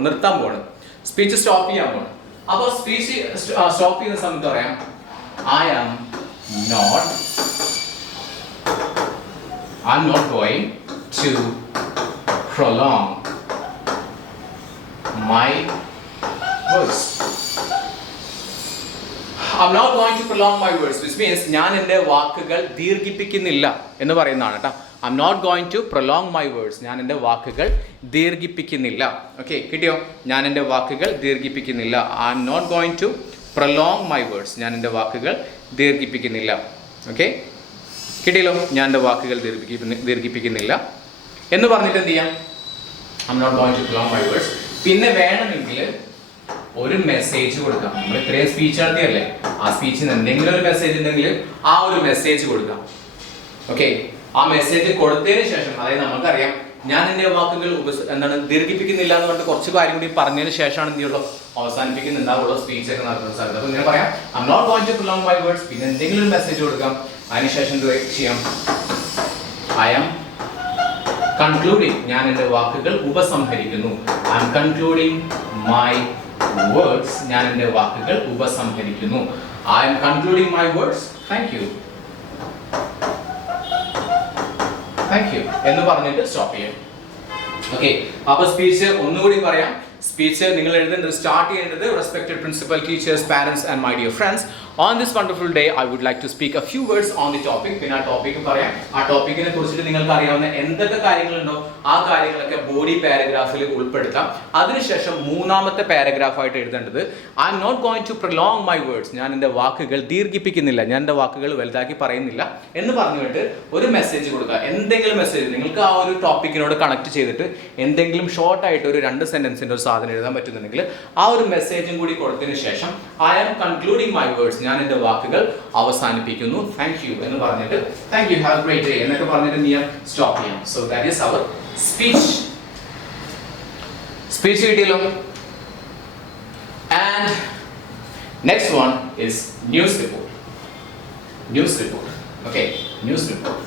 പോകണം, നിർത്താൻ പോകണം, സ്പീച്ച് സ്റ്റോപ്പ് ചെയ്യാൻ പോകണം. അപ്പോൾ സ്പീച്ച് സ്റ്റോപ്പ് ചെയ്യുന്ന സമയത്ത് പറയാം I am not going to prolong my words. I'm not going to prolong my words, which means ഞാൻ എൻ്റെ വാക്കുകൾ ദീർഘിപ്പിക്കുന്നില്ല എന്ന് പറയുന്നതാണ് കേട്ടോ. I'm not going to prolong my words. ഞാൻ എൻ്റെ വാക്കുകൾ ദീർഘിപ്പിക്കുന്നില്ല. ഓക്കെ, കിട്ടിയോ? ഞാൻ എൻ്റെ വാക്കുകൾ ദീർഘിപ്പിക്കുന്നില്ല. I'm not going to prolong my words. ഞാൻ എൻ്റെ വാക്കുകൾ ദീർഘിപ്പിക്കുന്നില്ല. ഓക്കെ, കിട്ടിയല്ലോ? ഞാൻ എൻ്റെ വാക്കുകൾ ദീർഘിപ്പിക്കുന്നില്ല എന്ന് പറഞ്ഞിട്ട് എന്ത് ചെയ്യാം? I'm not going to prolong my words. പിന്നെ വേണമെങ്കിൽ ഒരു മെസ്സേജ് കൊടുക്കാം. നമ്മൾ ഇത്രയും സ്പീച്ച് നടത്തിയല്ലേ, ആ സ്പീച്ചിന് എന്തെങ്കിലും ഒരു മെസ്സേജ് ഉണ്ടെങ്കിൽ ആ ഒരു മെസ്സേജ് കൊടുക്കാം. ഓക്കെ, ആ മെസ്സേജ് കൊടുത്തതിന് ശേഷം, അതായത് നമുക്കറിയാം ഞാൻ എൻ്റെ വാക്കുകൾ ദീർഘിപ്പിക്കുന്നില്ല എന്ന് പറഞ്ഞിട്ട് കുറച്ച് കാര്യം കൂടി പറഞ്ഞതിന് ശേഷമാണ് എന്ത് ചെയ്യുള്ളൂ, അവസാനിപ്പിക്കുന്നുണ്ടാവുള്ളൂ സ്പീച്ച് ഒക്കെ നടത്തുന്ന സ്ഥലത്ത്. അപ്പോൾ ഇങ്ങനെ പറയാം I'm not going to prolong my words. പിന്നെ എന്തെങ്കിലും ഒരു മെസ്സേജ് കൊടുക്കാം. അതിനുശേഷം എന്ത് ചെയ്യാം? I am concluding. ഞാൻ എൻ്റെ വാക്കുകൾ ഉപസംഹരിക്കുന്നു. I am concluding my words. ഞാൻ എൻ്റെ വാക്കുകൾ ഉപസംഹരിക്കുന്നു. I am concluding my words. Thank you. Thank you എന്ന് പറഞ്ഞിട്ട് സ്റ്റോപ്പ് ചെയ്യാം. ഓക്കെ, അപ്പോൾ സ്പീച്ച് ഒന്നുകൂടി പറയാം. സ്പീച്ച് നിങ്ങൾ എഴുതേണ്ടത്, സ്റ്റാർട്ട് ചെയ്യേണ്ടത് respected principal, teachers, parents and my dear friends, on this wonderful day I would like to speak a few words on the topic. പിന്നെ ആ ടോപ്പിക്ക് പറയാം. ആ ടോപ്പിക്കിനെ കുറിച്ചിട്ട് നിങ്ങൾക്ക് അറിയാവുന്ന എന്തൊക്കെ കാര്യങ്ങളുണ്ടോ ആ കാര്യങ്ങളൊക്കെ ബോഡി പാരഗ്രാഫിൽ ഉൾപ്പെടുത്താം. അതിനുശേഷം മൂന്നാമത്തെ പാരഗ്രാഫായിട്ട് എഴുതേണ്ടത് I am not going to prolong my words. ഞാൻ എൻ്റെ വാക്കുകൾ ദീർഘിപ്പിക്കുന്നില്ല, ഞാൻ എൻ്റെ വാക്കുകൾ വലുതാക്കി പറയുന്നില്ല എന്ന് പറഞ്ഞിട്ട് ഒരു മെസ്സേജ് കൊടുക്കുക. എന്തെങ്കിലും മെസ്സേജ് നിങ്ങൾക്ക് ആ ഒരു ടോപ്പിക്കിനോട് കണക്ട് ചെയ്തിട്ട് എന്തെങ്കിലും ഷോർട്ടായിട്ട് ഒരു 2 സെൻറ്റൻസിൻ്റെ ഒരു സാധനം എഴുതാൻ പറ്റുന്നുണ്ടെങ്കിൽ ആ ഒരു മെസ്സേജും കൂടി കൊടുത്തതിന് ശേഷം I am concluding my words. ഞാൻ എൻ്റെ വാക്കുകൾ അവസാനിപ്പിക്കുന്നു. താങ്ക് യു എന്ന് പറഞ്ഞിട്ട് thank you, have a great day എന്നൊക്കെ പറഞ്ഞിട്ട് ഞാൻ സ്റ്റോപ്പ് ചെയ്യാം. So that is our speech. Speech കിട്ടിയല്ലോ. And next one is news report. News report. Okay, news report.